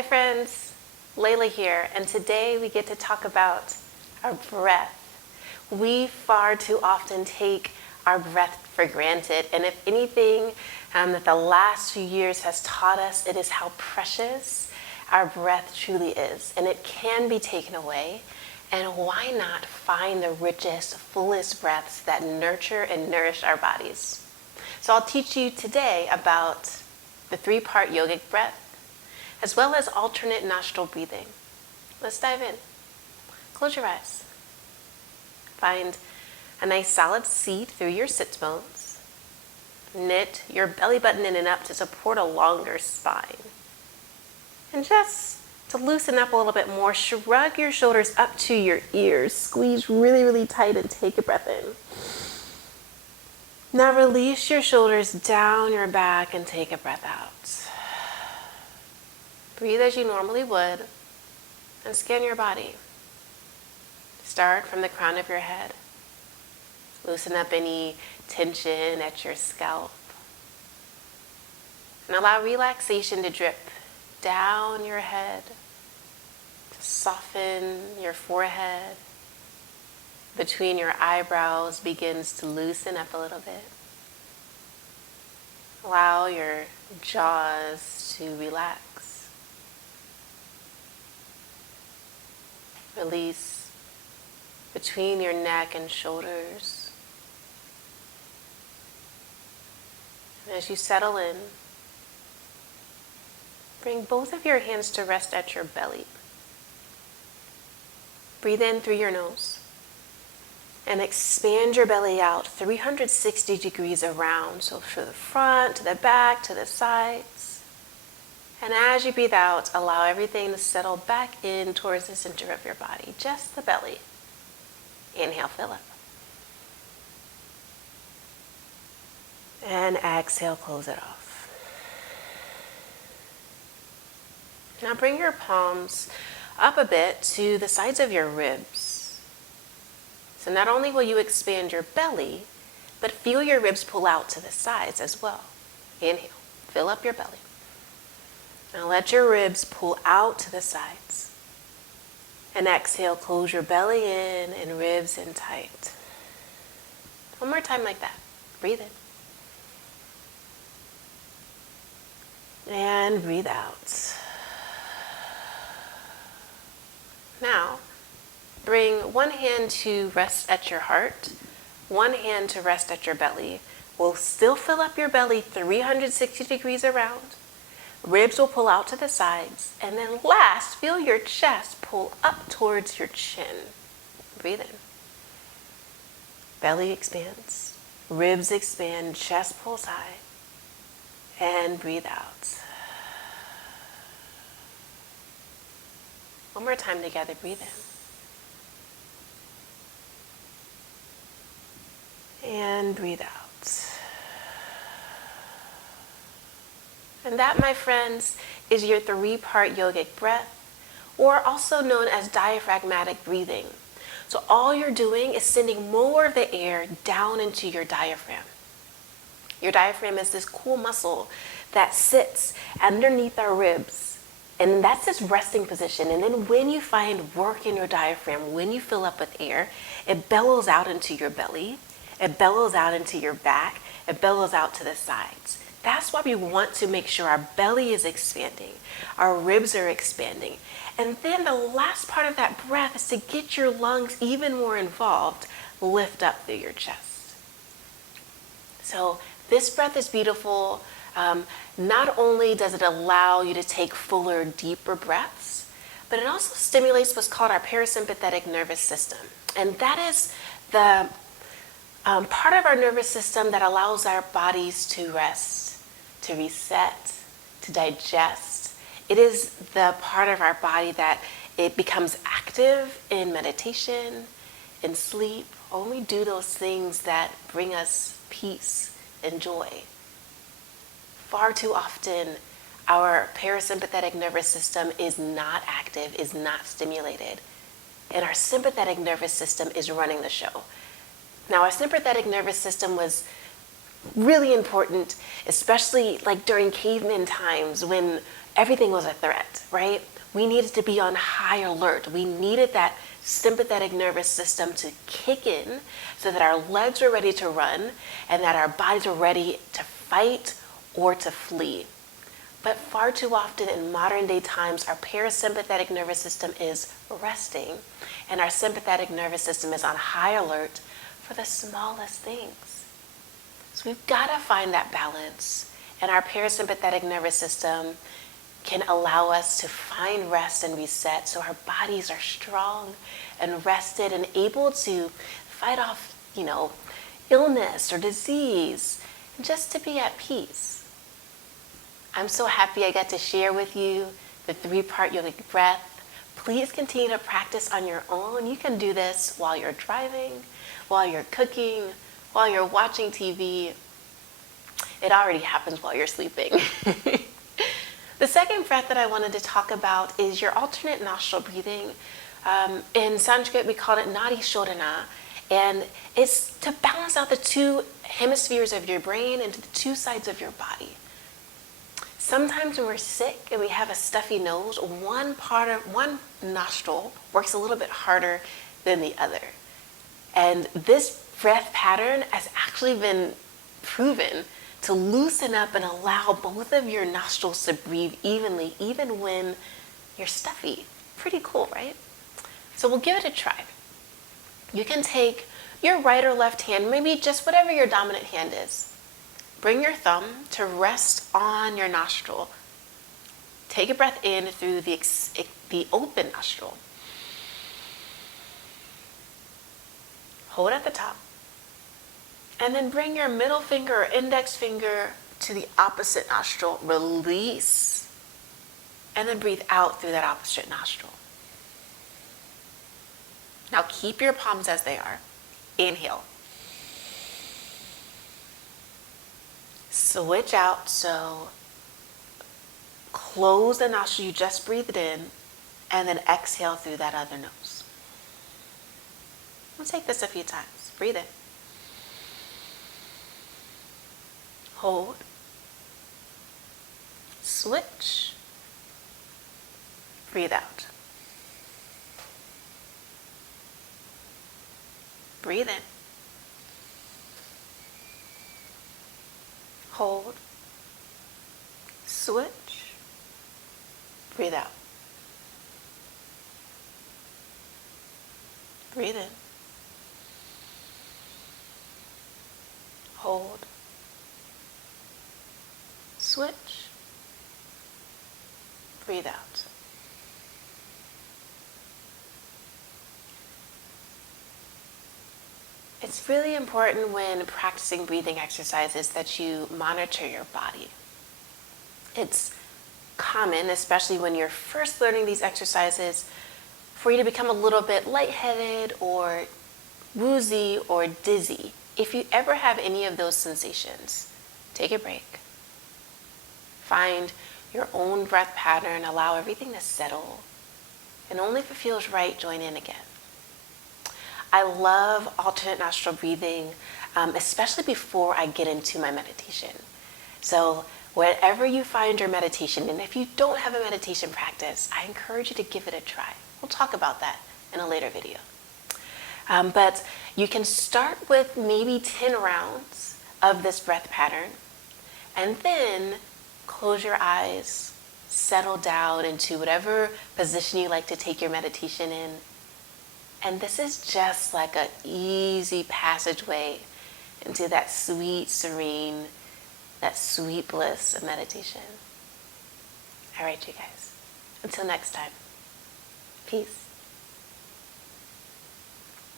Hi friends, Laila here, and today we get to talk about our breath. We far too often take our breath for granted, and if anything that the last few years has taught us, it is how precious our breath truly is, and it can be taken away. And why not find the richest, fullest breaths that nurture and nourish our bodies? So I'll teach you today about the three-part yogic breath, as well as alternate nostril breathing. Let's dive in. Close your eyes. Find a nice solid seat through your sits bones. Knit your belly button in and up to support a longer spine. And just to loosen up a little bit more, shrug your shoulders up to your ears. Squeeze really, really tight and take a breath in. Now release your shoulders down your back and take a breath out. Breathe as you normally would and scan your body. Start from the crown of your head. Loosen up any tension at your scalp. And allow relaxation to drip down your head, to soften your forehead. Between your eyebrows begins to loosen up a little bit. Allow your jaws to relax. Release between your neck and shoulders. And as you settle in, bring both of your hands to rest at your belly. Breathe in through your nose and expand your belly out 360 degrees around. So to the front, to the back, to the sides. And as you breathe out, allow everything to settle back in towards the center of your body, just the belly. Inhale, fill up. And exhale, close it off. Now bring your palms up a bit to the sides of your ribs. So not only will you expand your belly, but feel your ribs pull out to the sides as well. Inhale, fill up your belly. Now let your ribs pull out to the sides. And exhale, close your belly in and ribs in tight. One more time like that. Breathe in. And breathe out. Now, bring one hand to rest at your heart, one hand to rest at your belly. We'll still fill up your belly 360 degrees around. Ribs will pull out to the sides. And then last, feel your chest pull up towards your chin. Breathe in. Belly expands. Ribs expand. Chest pulls high. And breathe out. One more time together. Breathe in. And breathe out. And that, my friends, is your three-part yogic breath, or also known as diaphragmatic breathing. So all you're doing is sending more of the air down into your diaphragm. Your diaphragm is this cool muscle that sits underneath our ribs. And that's this resting position. And then when you find work in your diaphragm, when you fill up with air, it bellows out into your belly. It bellows out into your back. It bellows out to the sides. That's why we want to make sure our belly is expanding. Our ribs are expanding. And then the last part of that breath is to get your lungs even more involved. Lift up through your chest. So this breath is beautiful. Not only does it allow you to take fuller, deeper breaths, but it also stimulates what's called our parasympathetic nervous system. And that is the part of our nervous system that allows our bodies to rest, to reset, to digest. It is the part of our body that it becomes active in meditation, in sleep, or when we do those things that bring us peace and joy. Far too often, our parasympathetic nervous system is not active, is not stimulated, and our sympathetic nervous system is running the show. Now, our sympathetic nervous system was really important, especially like during caveman times when everything was a threat, right? We needed to be on high alert. We needed that sympathetic nervous system to kick in so that our legs were ready to run and that our bodies were ready to fight or to flee. But far too often in modern day times, our parasympathetic nervous system is resting and our sympathetic nervous system is on high alert for the smallest things. So we've got to find that balance, and our parasympathetic nervous system can allow us to find rest and reset so our bodies are strong and rested and able to fight off, illness or disease, and just to be at peace. I'm so happy I got to share with you the 3-part yogic breath. Please continue to practice on your own. You can do this while you're driving, while you're cooking, while you're watching TV. It already happens while you're sleeping. The second breath that I wanted to talk about is your alternate nostril breathing. In Sanskrit, we call it Nadi Shodhana, and it's to balance out the 2 hemispheres of your brain and the 2 sides of your body. Sometimes when we're sick and we have a stuffy nose, one nostril works a little bit harder than the other. And this breath pattern has actually been proven to loosen up and allow both of your nostrils to breathe evenly, even when you're stuffy. Pretty cool, right? So we'll give it a try. You can take your right or left hand, maybe just whatever your dominant hand is. Bring your thumb to rest on your nostril. Take a breath in through the open nostril. Hold at the top. And then bring your middle finger or index finger to the opposite nostril. Release. And then breathe out through that opposite nostril. Now keep your palms as they are. Inhale. Switch out. So close the nostril you just breathed in and then exhale through that other nose. We'll take this a few times. Breathe in. Hold. Switch. Breathe out. Breathe in. Hold. Switch. Breathe out. Breathe in. Hold. Switch. Breathe out. It's really important when practicing breathing exercises that you monitor your body. It's common, especially when you're first learning these exercises, for you to become a little bit lightheaded or woozy or dizzy. If you ever have any of those sensations, take a break. Find your own breath pattern, allow everything to settle, and only if it feels right, join in again. I love alternate nostril breathing, especially before I get into my meditation. So wherever you find your meditation, and if you don't have a meditation practice, I encourage you to give it a try. We'll talk about that in a later video. But you can start with maybe 10 rounds of this breath pattern, and then close your eyes, settle down into whatever position you like to take your meditation in. And this is just like an easy passageway into that sweet, serene, that sweet bliss of meditation. All right, you guys. Until next time. Peace.